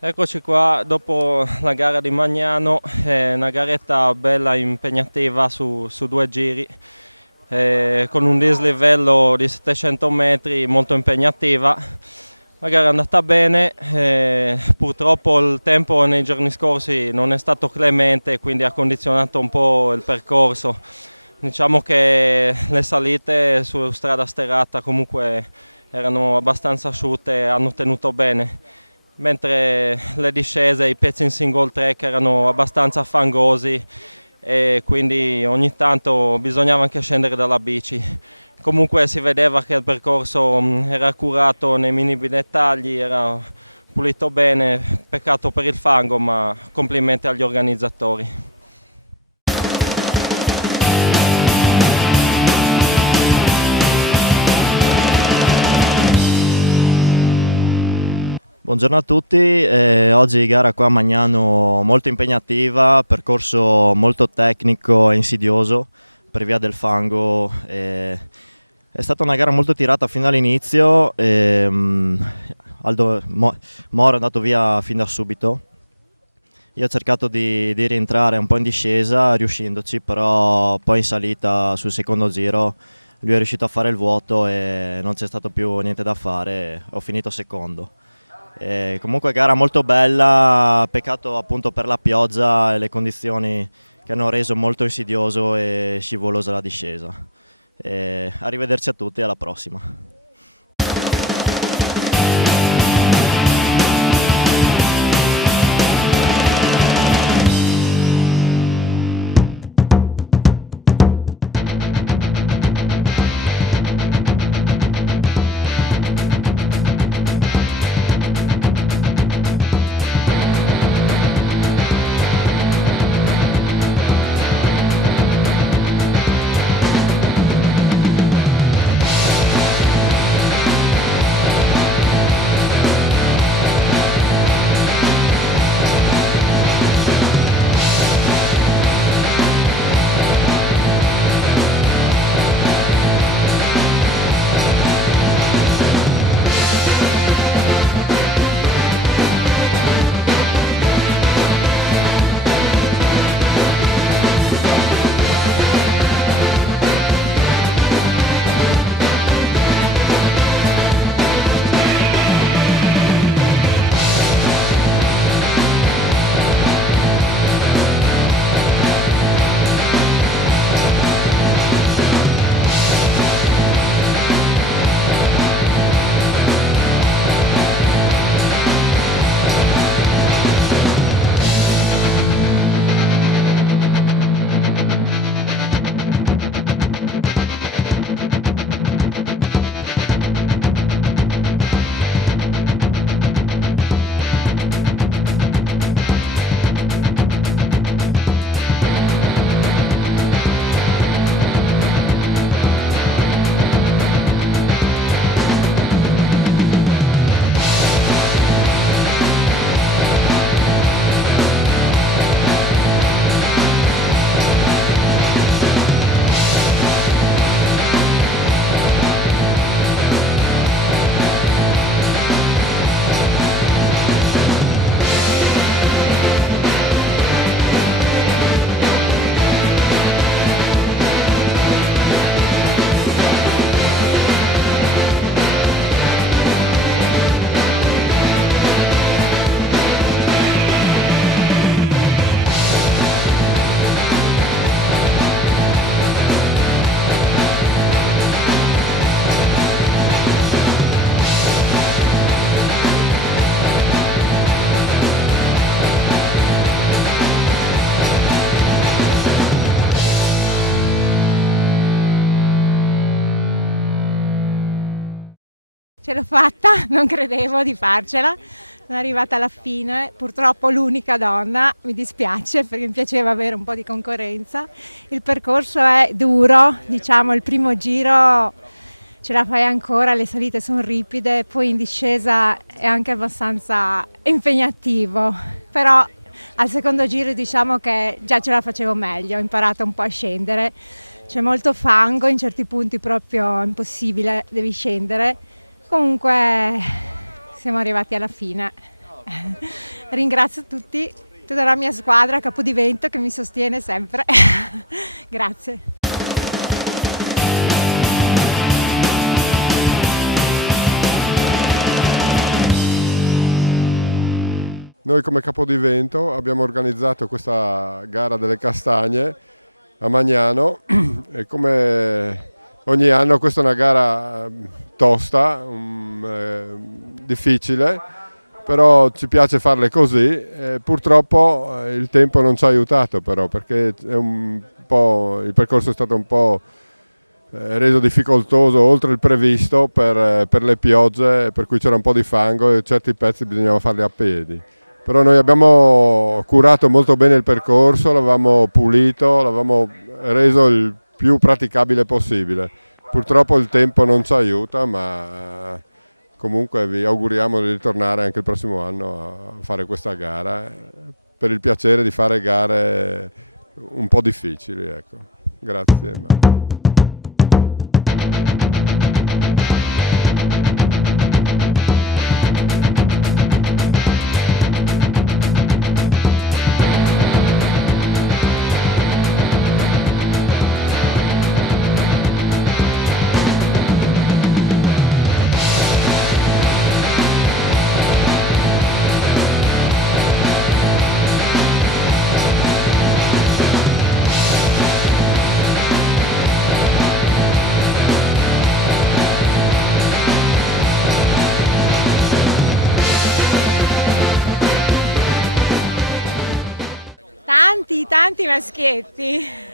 Eccoci qua dopo la gara di Magnano, una garetta bella impegnativa su 2 giri, con un dislivello di 700 metri molto impegnativa. La gara è andata bene, purtroppo il tempo nei giorni scorsi non è stato clemente, quindi ha condizionato un po' il percorso. Diciamo che le salite su strada sterrata comunque erano abbastanza asciutte e hanno tenuto bene, mentre le discese, i pezzi in single track erano abbastanza fangosi e quindi ogni tanto bisognava anche scendere dalla bici. Comunque si vedeva che il percorso era curato nei minimi dettagli, era pulito bene, peccato per il fango, ma complimenti agli organizzatori. Buongiorno a tutti, oggi gara qua a Magnano molto impegnativa, percorso molto tecnico e insidioso per via del fango. È stata una gara molto tirata fino all'inizio, Moro è andato via fin da subito. Io ho cercato di rientrare un po' in discesa riuscendoci, però poi in salita sul secondo giro lui è riuscito a fare il vuoto e non c'è stato più niente da fare, ho finito secondo. Comunque gara molto bella, peccato appunto per la pioggia e le condizioni che hanno reso molto insidioso e scivolosa la discesa. Arrivederci a tutti e alla prossima. Ce l'ho fatta, non credevo di farcela, sono arrivata alla fine, purtroppo l'unica donna, mi dispiace perché mi piaceva avere un po' di concorrenza. Il percorso è duro, diciamo il primo giro ce la fai ancora, le salite sono ripide, poi in discesa è anche abbastanza impegnativo, però al secondo giro diciamo che già ce la facevo meglio, ho imparato un po' a scendere, c'è molto fango, in certi punti proprio impossibile, devi scendere. Comunque siamo arrivati alla fine. ringrazio tutti, tutta la mia squadra Capodivento che mi sostiene sempre. Grazie. Noi come Capodivento abbiamo organizzato questa gara delle castagne a Magnano e come ogni anno questa è una gara tosta, difficile, però ci piace farle così. Purtroppo il tempo non ci ha aiutato però, perché il percorso è stato un po' reso difficoltoso oltre il previsto per le piogge, per cui c'era un po' di fango e certi pezzi bisognava farli a piedi. Però noi abbiamo curato molto bene il percorso, l'avevamo pulito, l'avevamo reso il più praticabile possibile. Purtroppo il tempo non ci aiuta, ma comunque vi auguriamo di ritornare anche il prossimo anno a fare questa gara, per il piacere di fare gare un po' difficili. Ecco. Grazie. Tanti maschietti.